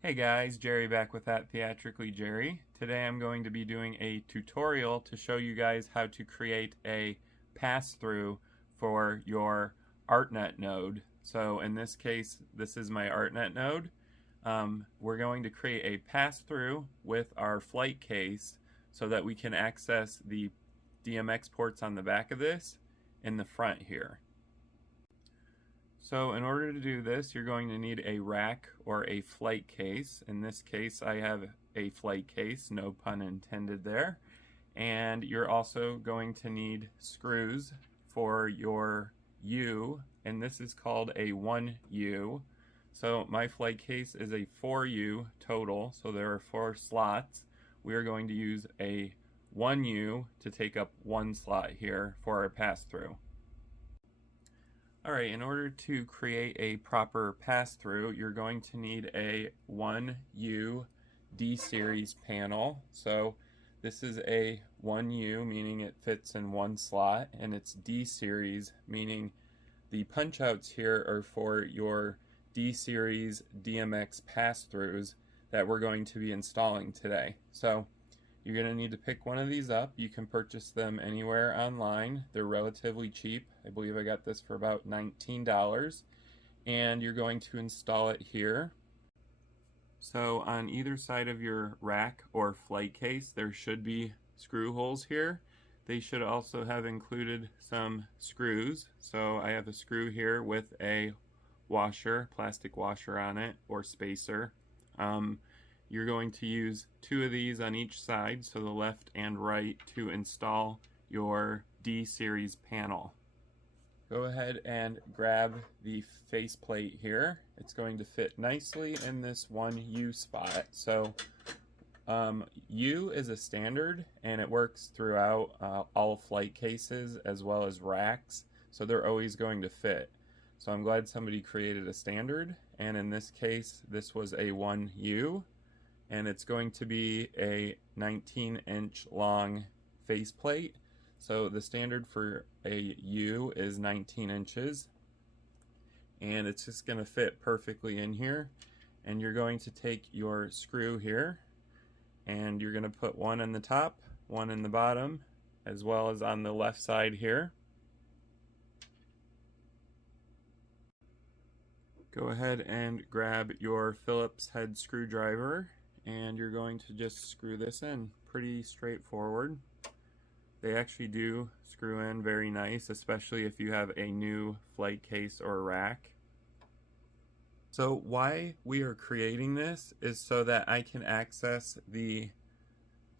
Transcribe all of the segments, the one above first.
Hey guys, Jerry back with that Theatrically Jerry. Today I'm going to be doing a tutorial to show you guys how to create a pass-through for your ArtNet node. So in this case, this is my ArtNet node. We're going to create a pass-through with our Flightcase so that we can access the DMX ports on the back of this in the front here. So in order to do this, you're going to need a rack or a Flightcase. In this case, I have a Flightcase, no pun intended there. And you're also going to need screws for your U, and this is called a 1U. So my Flightcase is a 4U total, so there are 4 slots. We are going to use a 1U to take up 1 slot here for our pass-through. Alright, in order to create a proper pass-through, you're going to need a 1U D-series panel. So this is a 1U, meaning it fits in 1 slot, and it's D-series, meaning the punch-outs here are for your D-series DMX pass-throughs that we're going to be installing today. So you're going to need to pick one of these up. You can purchase them anywhere online. They're relatively cheap. I believe I got this for about $19. And you're going to install it here. So on either side of your rack or Flightcase, there should be screw holes here. They should also have included some screws. So I have a screw here with a washer, plastic washer on it, or spacer. You're going to use 2 of these on each side, so the left and right, to install your D-series panel. Go ahead and grab the faceplate here. It's going to fit nicely in this 1U spot. So U is a standard, and it works throughout all Flightcases as well as racks, so they're always going to fit. So I'm glad somebody created a standard, and in this case, this was a 1U. And it's going to be a 19-inch long faceplate. So the standard for a U is 19 inches. And it's just going to fit perfectly in here. And you're going to take your screw here, and you're going to put one in the top, one in the bottom, as well as on the left side here. Go ahead and grab your Phillips head screwdriver, and you're going to just screw this in. Pretty straightforward. They actually do screw in very nice, especially if you have a new Flightcase or rack. So why we are creating this is so that I can access the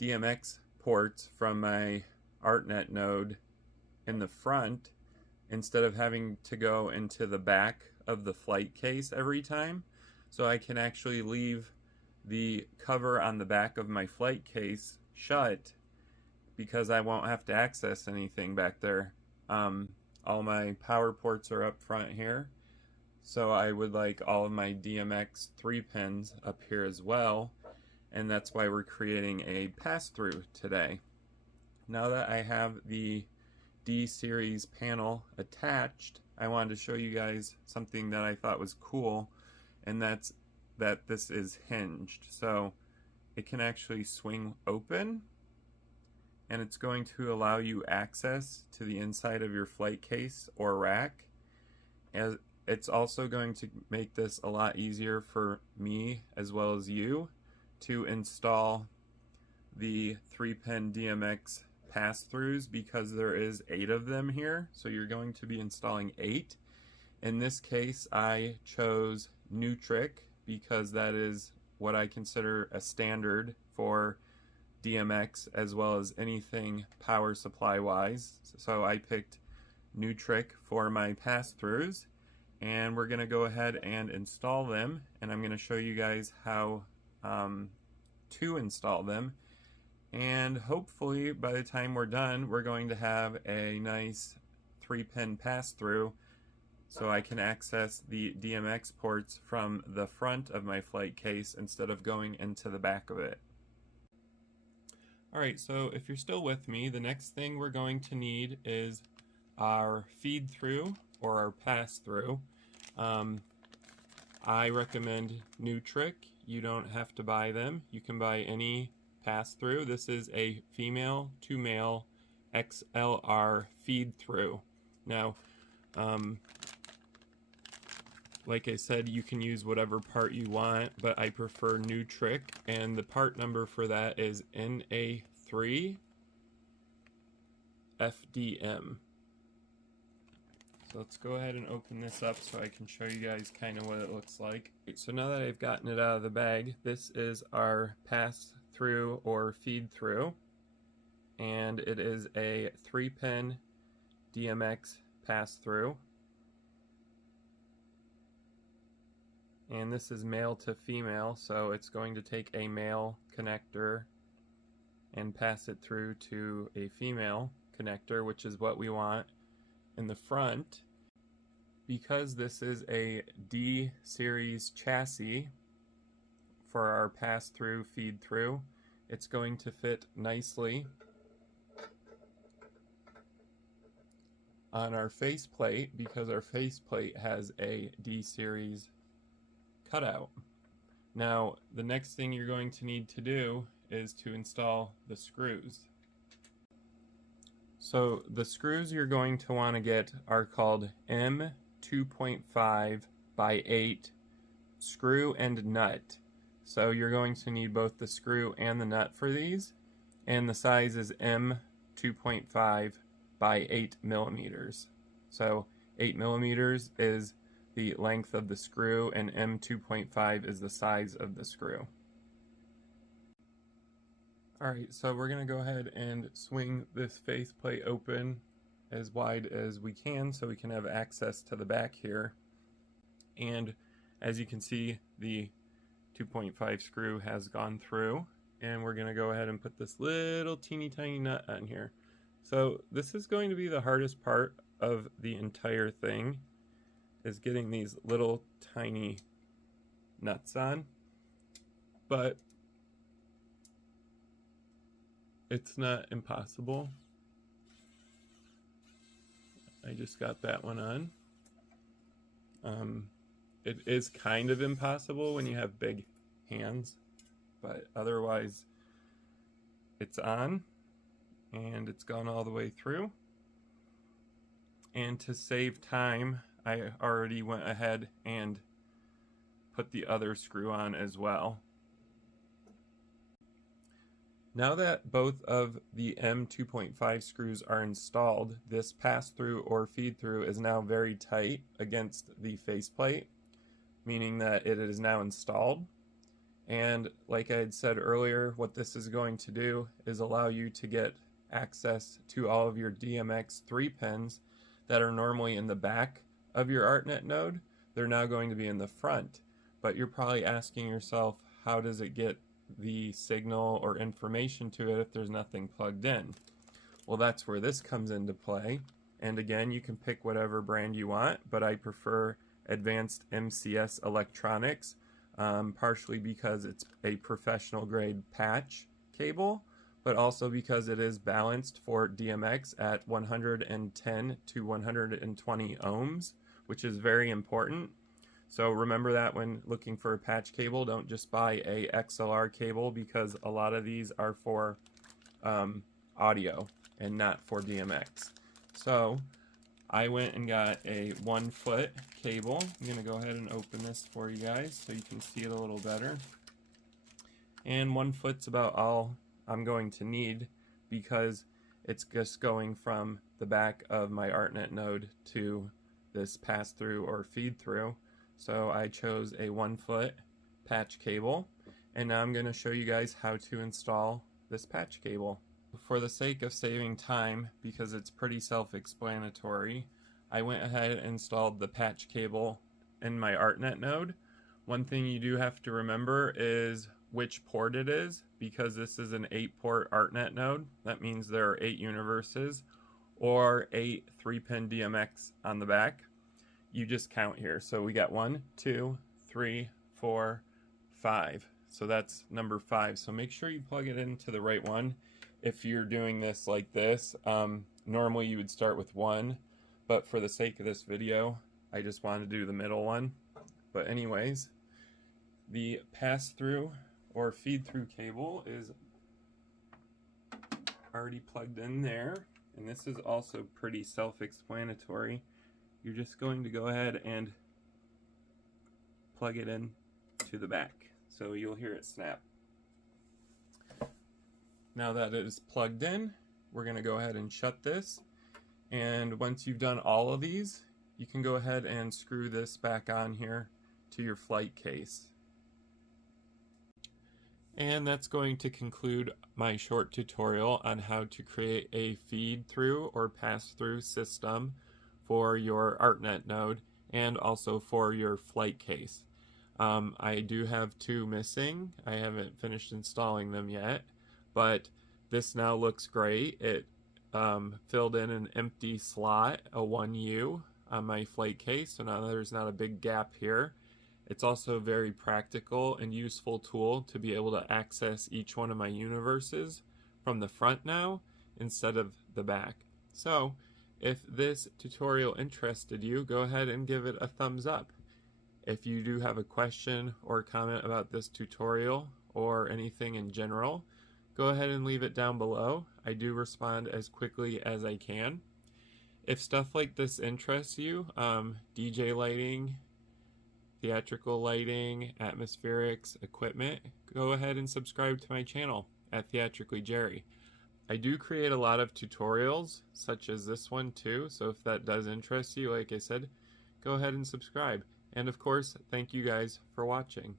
DMX ports from my ArtNet node in the front instead of having to go into the back of the Flightcase every time. So I can actually leave the cover on the back of my Flightcase shut because I won't have to access anything back there. All my power ports are up front here, so I would like all of my DMX 3 pins up here as well, and that's why we're creating a pass-through today. Now that I have the D-series panel attached, I wanted to show you guys something that I thought was cool, and that's that this is hinged. So it can actually swing open, and it's going to allow you access to the inside of your Flightcase or rack. As it's also going to make this a lot easier for me as well as you to install the 3-pin DMX pass-throughs, because there is 8 of them here. So you're going to be installing 8. In this case, I chose Neutrik because that is what I consider a standard for DMX as well as anything power supply wise. So I picked Neutrik for my pass-throughs, and we're going to go ahead and install them, and I'm going to show you guys how to install them. And hopefully by the time we're done, we're going to have a nice 3-pin pass-through, so I can access the DMX ports from the front of my Flightcase instead of going into the back of it. Alright, so if you're still with me, the next thing we're going to need is our feed-through or our pass-through. I recommend Neutrik. You don't have to buy them. You can buy any Passthrough. This is a female to male XLR Feedthrough. Now, like I said, you can use whatever part you want, but I prefer Neutrik, and the part number for that is NA3 FDM. So let's go ahead and open this up so I can show you guys kind of what it looks like. So now that I've gotten it out of the bag, this is our Passthrough or Feedthrough, and it is a 3-pin DMX Passthrough. And this is male to female, so it's going to take a male connector and pass it through to a female connector, which is what we want in the front. Because this is a D series chassis for our Passthrough Feedthrough, it's going to fit nicely on our faceplate because our faceplate has a D series cutout. Now, the next thing you're going to need to do is to install the screws. So the screws you're going to want to get are called M2.5 by 8 screw and nut. So you're going to need both the screw and the nut for these, and the size is M2.5 by 8 millimeters. So 8 millimeters is the length of the screw, and M2.5 is the size of the screw. Alright, so we're going to go ahead and swing this faceplate open as wide as we can so we can have access to the back here. And as you can see, the 2.5 screw has gone through, and we're going to go ahead and put this little teeny tiny nut on here. So this is going to be the hardest part of the entire thing, is getting these little tiny nuts on, but it's not impossible. I just got that one on. It is kind of impossible when you have big hands, but otherwise it's on, and it's gone all the way through. And to save time, I already went ahead and put the other screw on as well. Now that both of the M2.5 screws are installed, this Passthrough or Feedthrough is now very tight against the faceplate, meaning that it is now installed. And like I had said earlier, what this is going to do is allow you to get access to all of your DMX 3 pins that are normally in the back of your ArtNet node. They're now going to be in the front, but you're probably asking yourself, how does it get the signal or information to it if there's nothing plugged in? Well, that's where this comes into play. And again, you can pick whatever brand you want, but I prefer Advanced MCS Electronics, partially because it's a professional grade patch cable, but also because it is balanced for DMX at 110 to 120 ohms, which is very important. So remember that when looking for a patch cable, don't just buy a XLR cable, because a lot of these are for audio and not for DMX. So I went and got a 1-foot cable. I'm going to go ahead and open this for you guys so you can see it a little better. And 1 foot's about all I'm going to need, because it's just going from the back of my ArtNet node to this Passthrough or Feedthrough. So I chose a 1-foot patch cable, and now I'm going to show you guys how to install this patch cable. For the sake of saving time, because it's pretty self-explanatory, I went ahead and installed the patch cable in my ArtNet node. One thing you do have to remember is which port it is, because this is an 8-port ArtNet node. That means there are 8 universes or 8 3-pin DMX on the back. You just count here. So we got 1, 2, 3, 4, 5. So that's number 5. So make sure you plug it into the right one. If you're doing this like this, normally you would start with 1, but for the sake of this video, I just want to do the middle one. But anyways, the pass-through or feed-through cable is already plugged in there, and this is also pretty self-explanatory. You're just going to go ahead and plug it in to the back, so you'll hear it snap. Now that it is plugged in, we're going to go ahead and shut this, and once you've done all of these, you can go ahead and screw this back on here to your flight case. And that's going to conclude my short tutorial on how to create a feed-through or pass-through system for your ArtNet node and also for your flight case. I do have two missing. I haven't finished installing them yet, but this now looks great. It filled in an empty slot, a 1U, on my flight case, so now there's not a big gap here. It's also a very practical and useful tool to be able to access each one of my universes from the front now instead of the back. So if this tutorial interested you, go ahead and give it a thumbs up. If you do have a question or comment about this tutorial or anything in general, go ahead and leave it down below. I do respond as quickly as I can. If stuff like this interests you, DJ lighting, theatrical lighting, atmospherics, equipment, go ahead and subscribe to my channel at Theatrically Jerry. I do create a lot of tutorials such as this one too, so if that does interest you, like I said, go ahead and subscribe. And of course, thank you guys for watching.